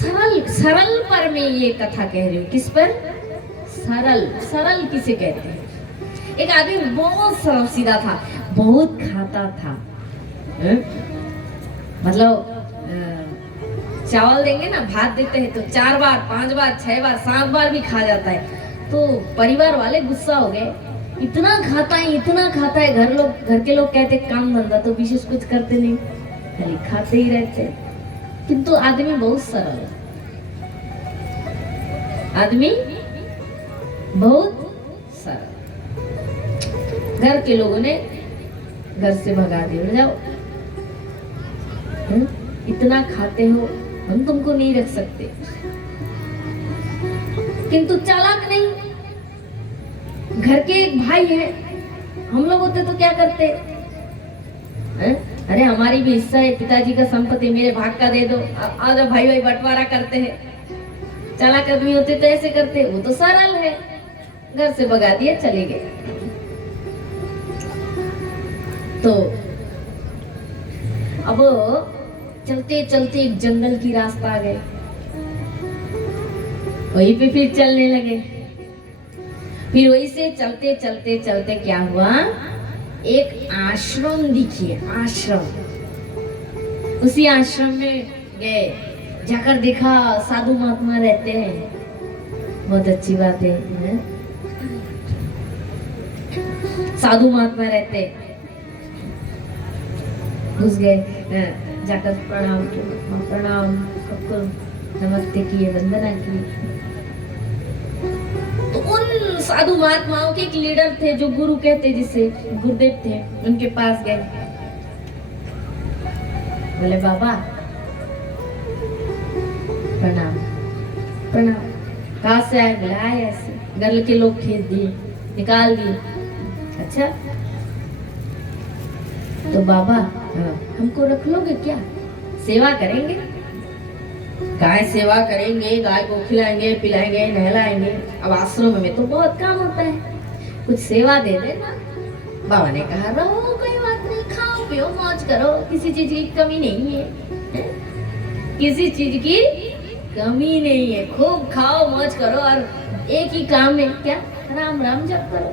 सरल सरल पर मैं ये कथा कह रही हूँ। किस पर? सरल। सरल किसे कहते हैं? एक आदमी बहुत सरल सीधा था, बहुत खाता था। मतलब चावल देंगे ना, भात देते हैं तो 4 बार 5 बार 6 बार 7 बार भी खा जाता है। तो परिवार वाले गुस्सा हो गए, इतना खाता है इतना खाता है। घर के लोग कहते काम धंधा तो विशेष कुछ करते नहीं, खाली खाते ही रहते। किंतु आदमी बहुत सरल है, आदमी बहुत सरल। घर के लोगों ने घर से भगा दिया, जाओ इतना खाते हो, हम तुमको नहीं रख सकते। किंतु चालाक नहीं, घर के एक भाई है, हम लोग होते तो क्या करते? अरे हमारी भी हिस्सा है, पिताजी का संपत्ति मेरे भाग का दे दो, आज भाई भाई बंटवारा करते हैं। चालाक आदमी होते तो ऐसे करते, वो तो सरल है, घर से भगा दिए चले गए। तो अब चलते चलते एक जंगल की रास्ता आ गए, वहीं पे फिर चलने लगे। फिर वहीं से चलते चलते चलते क्या हुआ, एक आश्रम दिखी, आश्रम। उसी आश्रम में गए, जाकर देखा साधु महात्मा रहते हैं, बहुत अच्छी बात है। साधु महात्मा रहते, घुस गए, जाकर प्रणाम प्रणाम सबको नमस्ते किए, वंदना की। तो उन साधु महात्माओं के एक लीडर थे जो गुरु कहते, जिसे गुरुदेव थे, उनके पास गए। बोले बाबा प्रणाम प्रणाम। कहाँ से आए? बोले आए ऐसे, घर के लोग खींच दिए, निकाल दिए। अच्छा तो बाबा हमको रख लोगे क्या? सेवा करेंगे? गाय सेवा करेंगे, गाय को खिलाएंगे पिलाएंगे नहलाएंगे। अब आश्रम में तो बहुत काम होता है, कुछ सेवा दे देना। बाबा ने कहा रहो, कोई बात नहीं, खाओ पियो मौज करो, किसी चीज की कमी नहीं है, किसी चीज की कमी नहीं है। खूब खाओ मौज करो, और एक ही काम है क्या? राम राम जप करो,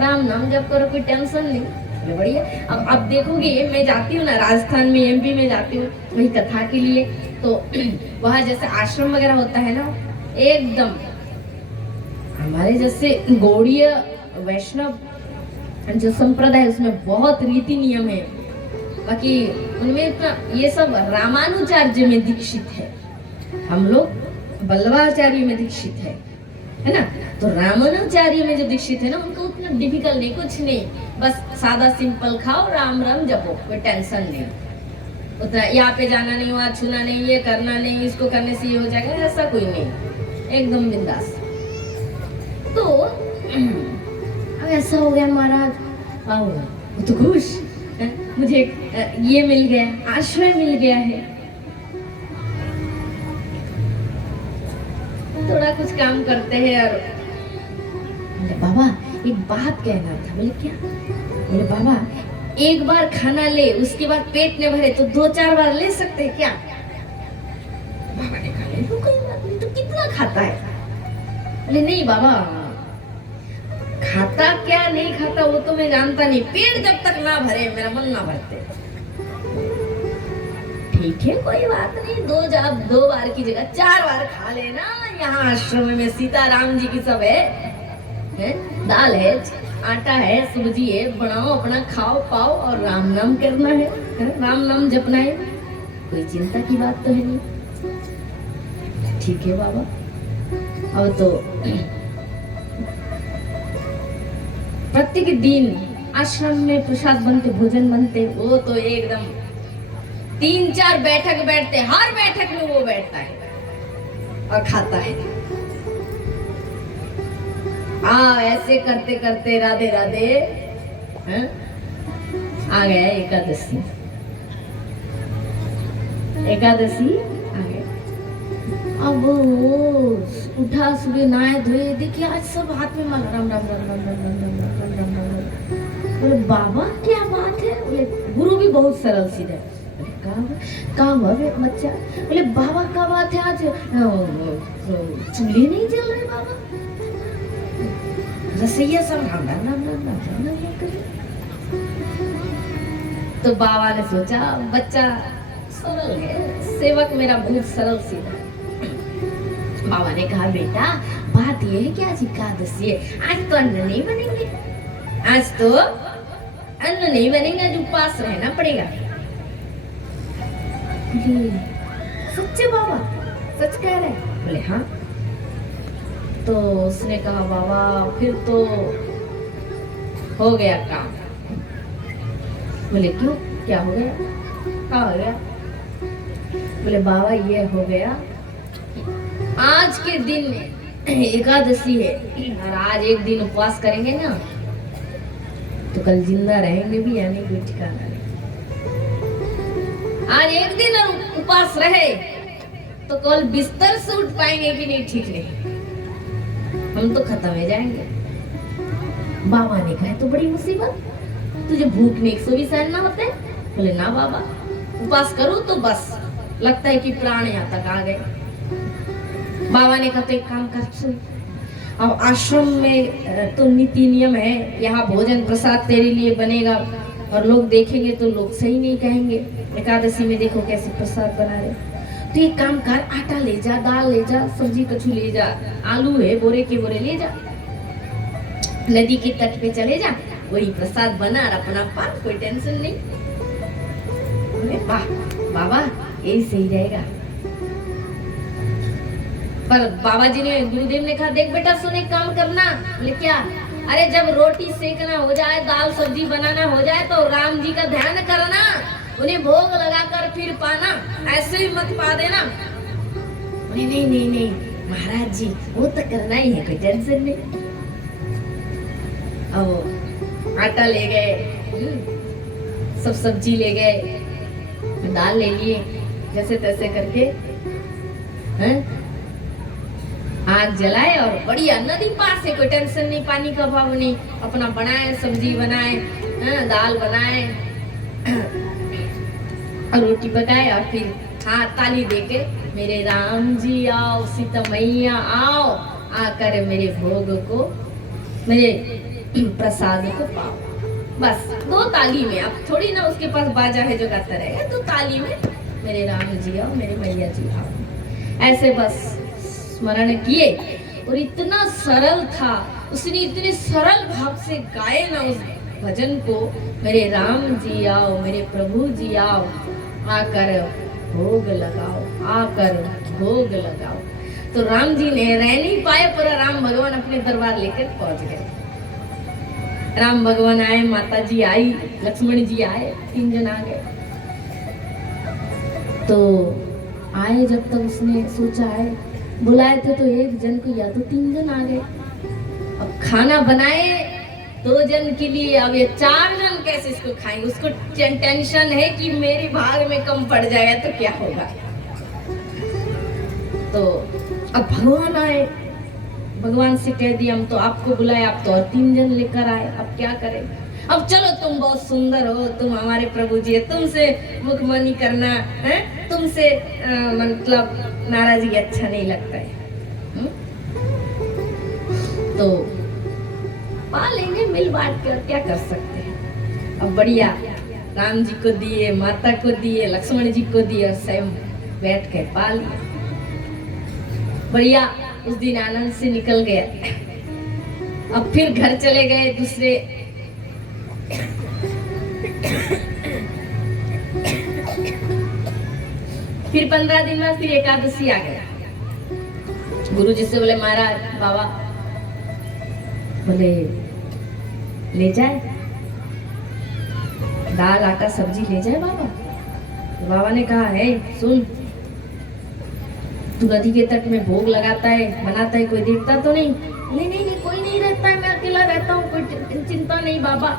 राम नाम जप करो, कोई टेंशन नहीं। बढ़िया। अब देखोगे, मैं जाती हूँ ना राजस्थान में, एमपी में जाती हूँ वही कथा के लिए, तो वहाँ जैसे आश्रम वगैरह होता है ना, एकदम हमारे जैसे गौड़ीय वैष्णव जो संप्रदाय है उसमें बहुत रीति नियम है। बाकी उनमें इतना ये सब रामानुचार्य में दीक्षित है, हम लोग बल्लवाचार्य में दीक्षित है ना। तो रामानुचार्य में जो दीक्षित है ना, उनको उतना डिफिकल्ट नहीं, कुछ नहीं, बस सादा सिंपल खाओ, राम राम जपो, कोई टेंशन नहीं। उतना यहाँ पे जाना नहीं, वहाँ छूना नहीं, ये करना नहीं, इसको करने से ये हो जाएगा, ऐसा कोई नहीं, एकदम बिंदास। तो अब ऐसा हो गया महाराज, वो तो खुश, मुझे ये मिल गया, आश्रय मिल गया है, थोड़ा कुछ काम करते हैं। और बाबा एक बात कहना था। बोले क्या? बोले बाबा एक बार खाना ले, उसके बाद पेट न भरे तो 2-4 बार ले सकते हैं क्या? बाबा ने कहा ले लो, कोई बात नहीं, तो कितना खाता है? बोले नहीं बाबा, खाता क्या नहीं खाता वो तो मैं जानता नहीं, पेट जब तक ना भरे मेरा मन ना भरते। ठीक है कोई बात नहीं, 2 बार की जगह 4 बार खा लेना। यहाँ आश्रम में सीताराम जी की सब है, दाल है, आटा है, सब्जी है, बनाओ अपना खाओ पाओ और राम नाम करना है, राम नाम जपना है, कोई चिंता की बात तो है नहीं। ठीक है बाबा। अब तो प्रत्येक दिन आश्रम में प्रसाद बनते, भोजन बनते, वो तो एकदम 3-4 बैठक बैठते, हर बैठक में वो बैठता है और खाता है। ऐसे करते करते राधे राधे आ गया एकादशी आ गया। अब वो उठा, सुबह नहाए धोए, देखिए आज सब हाथ में माला, राम राम राम राम राम राम राम राम राम राम। बोले बाबा क्या बात है? बोले गुरु भी बहुत सरल सीधे। कहा कहाँ हुआ बच्चा? बोले बाबा क्या बात है, आज चूल्हे नहीं जल रहे बाबा, रसोईया सब राम राम राम राम राम राम राम कर रहे। तो बाबा ने सोचा बच्चा सरल है, सेवक मेरा बहुत सरल सीधा। बाबा ने कहा बेटा बात यह है कि आज एकादशी है, आज तो अन्न नहीं बनेंगे, आज तो अन्न नहीं बनेगा, आज उपवास रहना पड़ेगा। सच्चे बाबा, सच कह रहे? बोले हाँ। तो उसने कहा बाबा फिर तो हो गया काम। बोले क्यों, क्या हो गया, क्या हो गया? बोले बाबा ये हो गया, आज के दिन एकादशी है और आज एक दिन उपवास करेंगे ना तो कल जिंदा रहेंगे भी या नहीं कोई ठिकाना नहीं। आज एक दिन उपवास रहे तो कल बिस्तर से उठ पाएंगे कि नहीं ठीक नहीं, हम तो खत्म हो जाएंगे। बाबा ने कहा तो बड़ी मुसीबत, तुझे भूख नहीं 120 सहन ना होते? बोले ना बाबा, उपवास करूं तो बस लगता है कि प्राण यहाँ तक आ गए। बाबा ने कहा तो एक काम कर, सुन, अब आश्रम में तो नीति नियम है, यहाँ भोजन प्रसाद तेरे लिए बनेगा और लोग देखेंगे तो लोग सही नहीं कहेंगे, एकादशी में देखो कैसे प्रसाद बना रहे। तो एक काम कर, आटा ले जा, दाल ले जा, सब्जी कछु ले जा, आलू है बोरे के बोरे ले जा, नदी के तट पे चले जा, वही प्रसाद बना और अपना पान, कोई टेंशन नहीं। वाह बाबा यही सही रहेगा। पर बाबा जी ने, गुरुदेव ने कहा देख बेटा सुन, एक काम करना। बोले क्या? अरे जब रोटी सेकना हो जाए, दाल सब्जी बनाना हो जाए तो राम जी का ध्यान करना, उन्हें भोग लगाकर फिर पाना, ऐसे ही मत पा देना। नहीं नहीं नहीं नहीं महाराज जी वो तो करना ही है, कोई टेंशन नहीं। अब आटा ले गए, सब सब्जी ले गए, दाल ले लिए, जैसे तैसे करके आग जलाए और बढ़िया नदी पास है, कोई टेंशन नहीं, पानी का अभाव नहीं, अपना बनाए, सब्जी बनाए, दाल बनाए और रोटी पकाए और फिर हाथ ताली देके मेरे राम जी आओ, सीता मैया आओ, आकर मेरे भोग को, मेरे प्रसाद को पाओ। बस 2 ताली में, अब थोड़ी ना उसके पास बाजा है जो गाता रहेगा, 2 ताली में मेरे राम जी आओ, मेरे मैया जी आओ, ऐसे बस स्मरण किए। और इतना सरल था, उसने इतने सरल भाव से गाए ना उस भजन को, मेरे राम जी आओ, मेरे प्रभु जी आओ, आकर भोग लगाओ, आकर भोग लगाओ। तो राम जी ने रह नहीं पाए, पूरा राम भगवान अपने दरबार लेकर पहुंच गए। राम भगवान आए, माता जी आई, लक्ष्मण जी आए, 3 जन आ गए। तो आए, जब तक उसने सोचा है, बुलाए थे तो 1 जन को, या तो 3 जन आ गए। अब खाना बनाए 2 जन के लिए, अब ये 4 जन कैसे इसको खाएंगे? उसको टेंशन है कि मेरे भाग में कम पड़ जाएगा तो क्या होगा। तो अब भगवान आए, भगवान से कह दिया हम तो आपको बुलाए, आप तो और 3 जन लेकर आए, अब क्या करें? अब चलो तुम बहुत सुंदर हो, तुम हमारे प्रभु जी है, तुमसे मुखमनी करना है, तुमसे मतलब नाराजगी अच्छा नहीं लगता है। तो पा लेंगे मिल बांट कर, क्या कर सकते हैं। अब बढ़िया राम जी को दिए, माता को दिए, लक्ष्मण जी को दिए और स्वयं बैठ के पा लिया। बढ़िया उस दिन आनंद से निकल गया। अब फिर घर चले गए दूसरे। फिर 15 दिन बाद फिर एकादशी आ गया। गुरु जी से बोले महाराज बाबा, बोले ले जाए दाल आटा सब्जी ले जाए बाबा। तो बाबा ने कहा है सुन, तू नदी के तट में भोग लगाता है, बनाता है, कोई देखता तो नहीं? नहीं नहीं नहीं कोई नहीं रहता है, मैं अकेला रहता हूँ, कोई चिंता नहीं बाबा,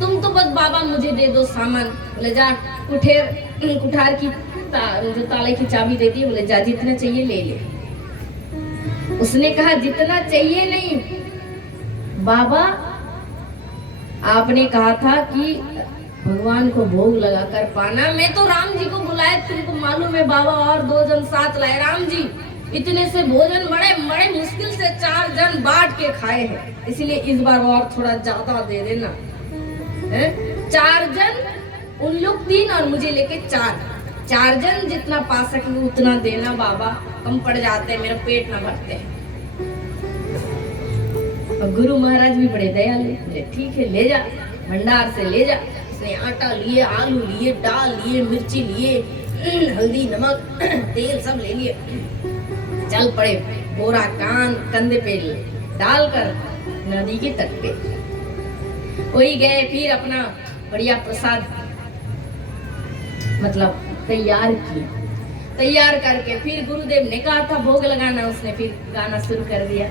तुम तो बस बाबा मुझे दे दो सामान। बोले जा कुठार की जो ताले की चाबी देती है, बोले जा जितना चाहिए ले ले। उसने कहा जितना चाहिए नहीं बाबा, आपने कहा था कि भगवान को भोग लगा कर पाना। मैं तो राम जी को बुलाए, तुमको मालूम है बाबा, और 2 जन साथ लाए। राम जी इतने से भोजन बड़े बड़े मुश्किल से 4 जन बांट के खाए हैं, इसलिए इस बार और थोड़ा ज्यादा दे देना। 4 जन, उन लोग 3 और मुझे लेके 4 जन जितना पा सके उतना देना बाबा, कम पड़ जाते हैं, मेरा पेट ना भरते हैं। और गुरु महाराज भी बड़े दयालु, बोले ठीक है ले जा, भंडार से ले जा। उसने आटा लिए, आलू लिए, दाल लिए, मिर्ची लिए, हल्दी नमक तेल सब ले लिए। चल पड़े, बोरा कंधे पे डालकर नदी के तट पे वही गए। फिर अपना बढ़िया प्रसाद मतलब तैयार करके फिर गुरुदेव ने कहा था भोग लगाना, उसने फिर गाना शुरू कर दिया।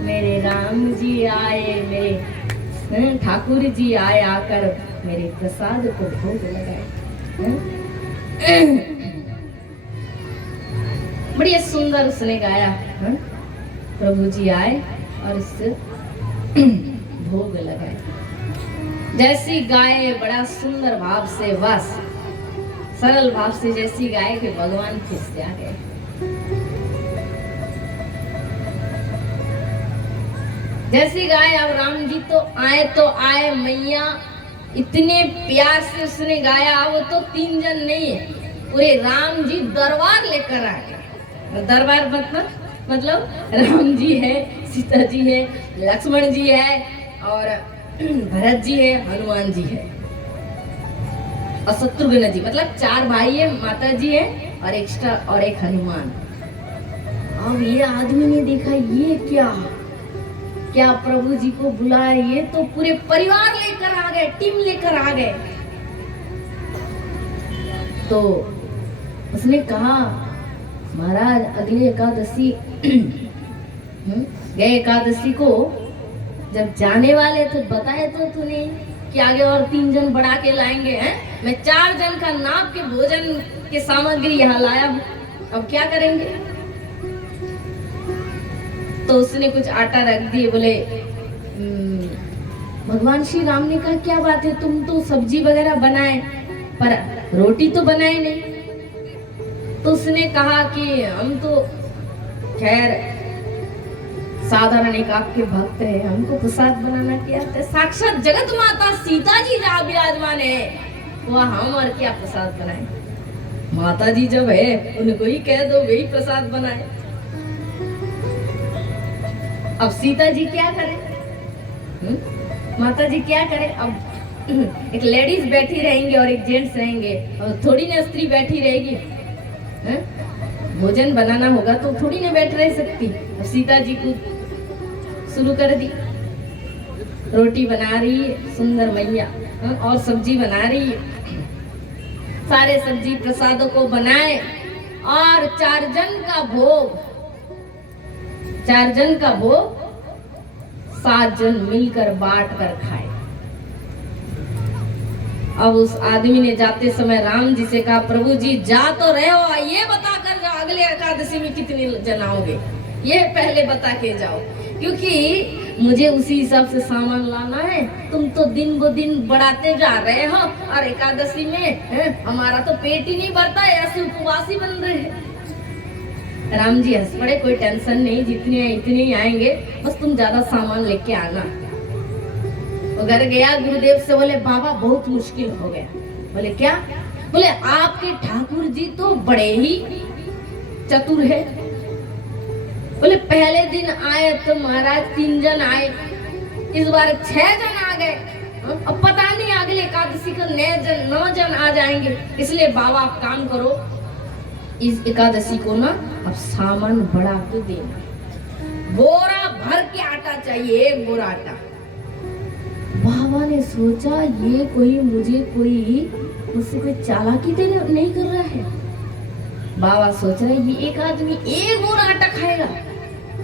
मेरे राम जी आए, मेरे ठाकुर जी आए, आकर मेरे प्रसाद को भोग लगाए। बढ़िया सुंदर उसने गाया। प्रभु जी आए और उससे भोग लगाए। जैसी गाये बड़ा सुंदर भाव से, बस सरल भाव से जैसी गाये कि भगवान खुश आ गए। जैसी गाय। अब राम जी तो आए मैया, इतने प्यार से उसने गाया। वो तो 3 जन नहीं है, पूरे राम जी दरबार लेकर आ गए। दरबार मतलब राम जी है, सीता जी है, लक्ष्मण जी है, और भरत जी है, हनुमान जी है, और शत्रुघ्न जी, मतलब 4 भाई है, माता जी है और एक्स्ट्रा और एक हनुमान। अब ये आदमी ने देखा ये क्या प्रभु जी को बुलाए, ये तो पूरे परिवार लेकर आ गए, टीम लेकर आ गए। तो उसने कहा महाराज अगली एकादशी गए एकादशी को जब जाने वाले थे बताए तो तूने कि आगे और 3 जन बढ़ा के लाएंगे हैं। मैं 4 जन का नाप के भोजन के सामग्री यहाँ लाया हूँ, अब क्या करेंगे? तो उसने कुछ आटा रख दिए, बोले भगवान श्री राम ने कहा क्या बात है, तुम तो सब्जी वगैरह बनाए पर रोटी तो बनाए नहीं। तो उसने कहा कि हम तो खैर साधारण एक आपके भक्त है, हमको प्रसाद बनाना क्या आता है। साक्षात जगत माता सीता जी जहाँ विराजमान है वह हम और क्या प्रसाद बनाए। माता जी जब है उनको ही कह दो वही प्रसाद बनाए। अब सीता जी क्या करें, माता जी क्या करें? अब एक लेडीज बैठी रहेंगे और एक जेंट्स रहेंगे, और थोड़ी ना स्त्री बैठी रहेगी। भोजन बनाना होगा तो थोड़ी ना बैठ रह सकती। अब सीता जी को शुरू कर दी, रोटी बना रही है सुंदर मैया, और सब्जी बना रही है। सारे सब्जी प्रसादों को बनाए और 4 जन का भोग 7 जन मिलकर बांट कर खाए। अब उस आदमी ने जाते समय राम जी से कहा प्रभु जी जा तो रहे हो, ये बता कर जाओ अगले एकादशी में कितने जन आओगे, ये पहले बता के जाओ, क्योंकि मुझे उसी हिसाब से सामान लाना है। तुम तो दिन ब दिन बढ़ाते जा रहे हो और एकादशी में हमारा तो पेट ही नहीं भरता, ऐसे उपवासी बन रहे हैं। राम जी हंस पड़े, कोई टेंशन नहीं, जितने इतने ही आएंगे, बस तुम ज्यादा सामान लेके आना। वो घर गया, गुरुदेव से बोले बाबा बहुत मुश्किल हो गया। बोले क्या? बोले आपके ठाकुर जी तो बड़े ही चतुर है। बोले पहले दिन आए तो महाराज 3 जन आए, इस बार 6 जन आ गए। अब पता नहीं अगले एकादशी को 9 जन आ जाएंगे। इसलिए बाबा आप काम करो, इस एकादशी को ना अब सामान बढ़ा के देना, बोरा भर के आटा चाहिए, 1 बोरा आटा। बाबा ने सोचा ये मुझसे कोई चालाकी तो नहीं कर रहा है। बाबा सोच रहे ये एक आदमी 1 बोरा आटा खाएगा,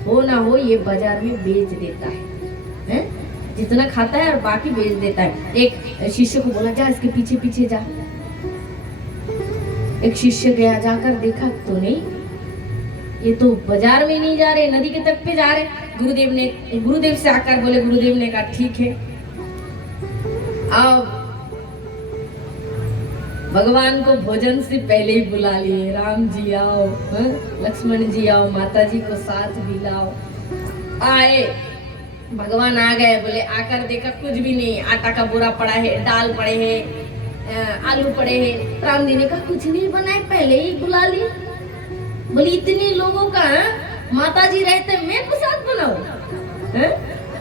हो ना हो ये बाजार में बेच देता है, जितना खाता है और बाकी बेच देता है। एक शिष्य को बोला जा इसके पीछे पीछे जा। एक शिष्य गया, जाकर देखा तो नहीं, ये तो बाजार में नहीं जा रहे, नदी के तट पे जा रहे। गुरुदेव से आकर बोले, गुरुदेव ने कहा ठीक है। अब भगवान को भोजन से पहले ही बुला लिए, राम जी आओ, लक्ष्मण जी आओ, माता जी को साथ भी लाओ। आए, भगवान आ गए, बोले आकर देखा कुछ भी नहीं, आटा का बोरा पड़ा है, दाल पड़े हैं, आलू पड़े हैं। राम जी ने कहा कुछ नहीं बनाए, पहले ही बुला ली। बोली इतने लोगों का माता जी रहते मैं प्रसाद बनाऊं?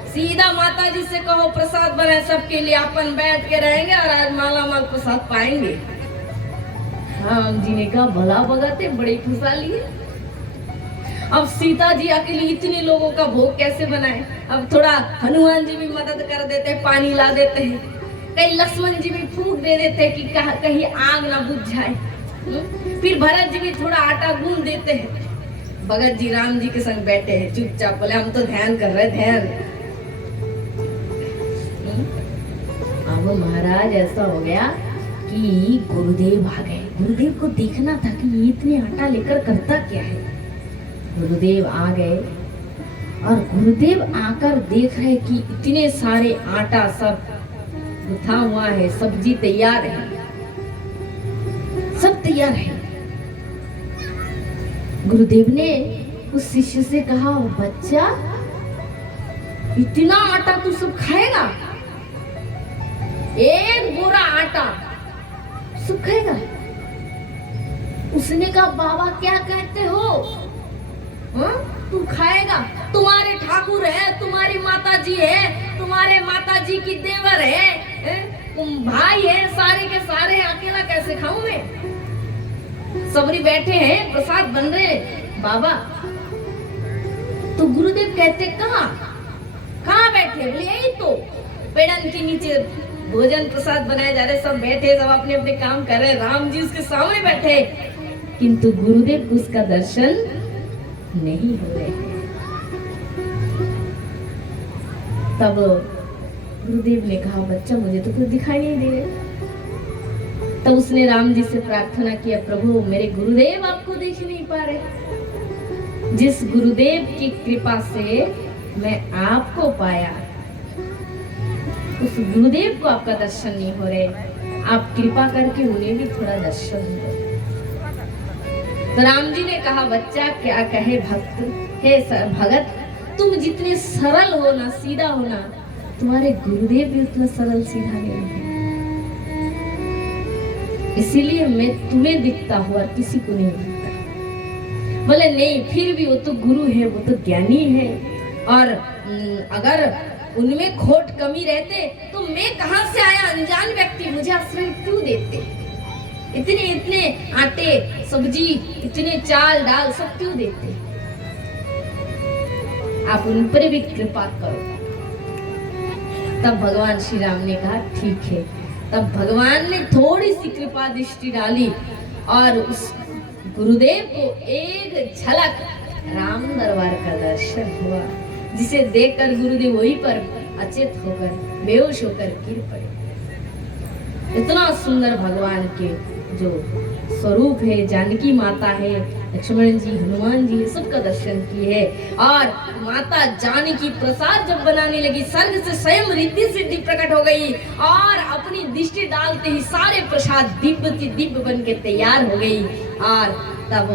सीधा माता जी से कहो प्रसाद बनाए सबके लिए, अपन बैठ के रहेंगे और आज माला माल प्रसाद पाएंगे। राम जी ने कहा भला भगते बड़ी खुशहाली है। अब सीता जी अकेली इतने लोगों का भोग कैसे बनाए? अब थोड़ा हनुमान जी भी मदद कर देते, पानी ला देते हैं, कहीं लक्ष्मण जी भी फूंक दे देते कि कहीं आग ना बुझ जाए। फिर भरत जी भी थोड़ा आटा गूंद देते हैं। भगत जी राम जी के संग बैठे हैं चुपचाप, बोले हम तो ध्यान कर रहे, ध्यान। अब महाराज ऐसा हो गया कि गुरुदेव आ गए। गुरुदेव को देखना था कि ये इतने आटा लेकर करता क्या है। गुरुदेव आ गए और गुरुदेव आकर देख रहे कि इतने सारे आटा सब गुथा हुआ है, सब्जी तैयार है, सब तैयार है। गुरुदेव ने उस शिष्य से कहा बच्चा इतना आटा तू सब खाएगा? एक बोरा आटा सब खाएगा? उसने कहा बाबा क्या कहते हो? तू खाएगा? तुम्हारे ठाकुर है, तुम्हारी माता जी है, तुम्हारे माता जी की देवर है, तुम भाई है, सारे के सारे अकेला कैसे खाऊं मैं? सबरी बैठे हैं, प्रसाद बन रहे बाबा। तो गुरुदेव कहते कहाँ बैठे? बोले यही तो पेड़न के नीचे भोजन प्रसाद बनाए जा रहे, सब बैठे, सब अपने अपने काम कर रहे, राम जी उसके सामने बैठे, किंतु गुरुदेव को उसका दर्शन नहीं हो रहे। तब गुरुदेव ने कहा बच्चा मुझे तो कुछ दिखाई नहीं दे रहे। तब उसने राम जी से प्रार्थना किया प्रभु मेरे गुरुदेव आपको देख नहीं पा रहे। जिस गुरुदेव की कृपा से मैं आपको पाया, उस गुरुदेव को आपका दर्शन नहीं हो रहे, आप कृपा करके उन्हें भी थोड़ा दर्शन दो। तो राम जी ने कहा बच्चा क्या कहे भक्त, हे भगत तुम जितने सरल हो ना, सीधा हो ना, तुम्हारे गुरुदेव भी उतना सरल सीधा नहीं है, इसीलिए मैं तुम्हें दिखता हूँ और किसी को नहीं दिखता। बोले नहीं फिर भी वो तो गुरु है, वो तो ज्ञानी है, और अगर उनमें खोट कमी रहते तो मैं कहां से आया अनजान व्यक्ति, मुझे आश्रय क्यों देते? इतने इतने आटे सब्जी, इतने चाल दाल सब क्यों देते? आप उन पर भी कृपा करो। तब भगवान श्री राम ने कहा ठीक है। तब भगवान ने थोड़ी सी कृपा दृष्टि डाली और उस गुरुदेव को एक झलक राम दरबार का दर्शन हुआ, जिसे देखकर गुरुदेव वहीं पर अचेत होकर बेहोश होकर गिर पड़े। इतना सुंदर भगवान के जो स्वरूप है, जानकी माता है, लक्ष्मण जी, हनुमान जी, सबका दर्शन किए है। और माता जानकी प्रसाद जब बनाने लगी, स्वर्ग से स्वयं रिद्धि सिद्धि प्रकट हो गई और अपनी दृष्टि डालते ही सारे प्रसाद दिव्य दिव्य बन के तैयार हो गई। और तब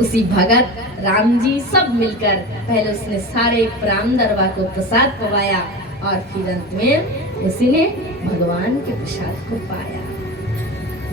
उसी भगत राम जी सब मिलकर पहले उसने सारे राम दरबार को प्रसाद पवाया और फिर अंत में उसी ने भगवान के प्रसाद को पाया।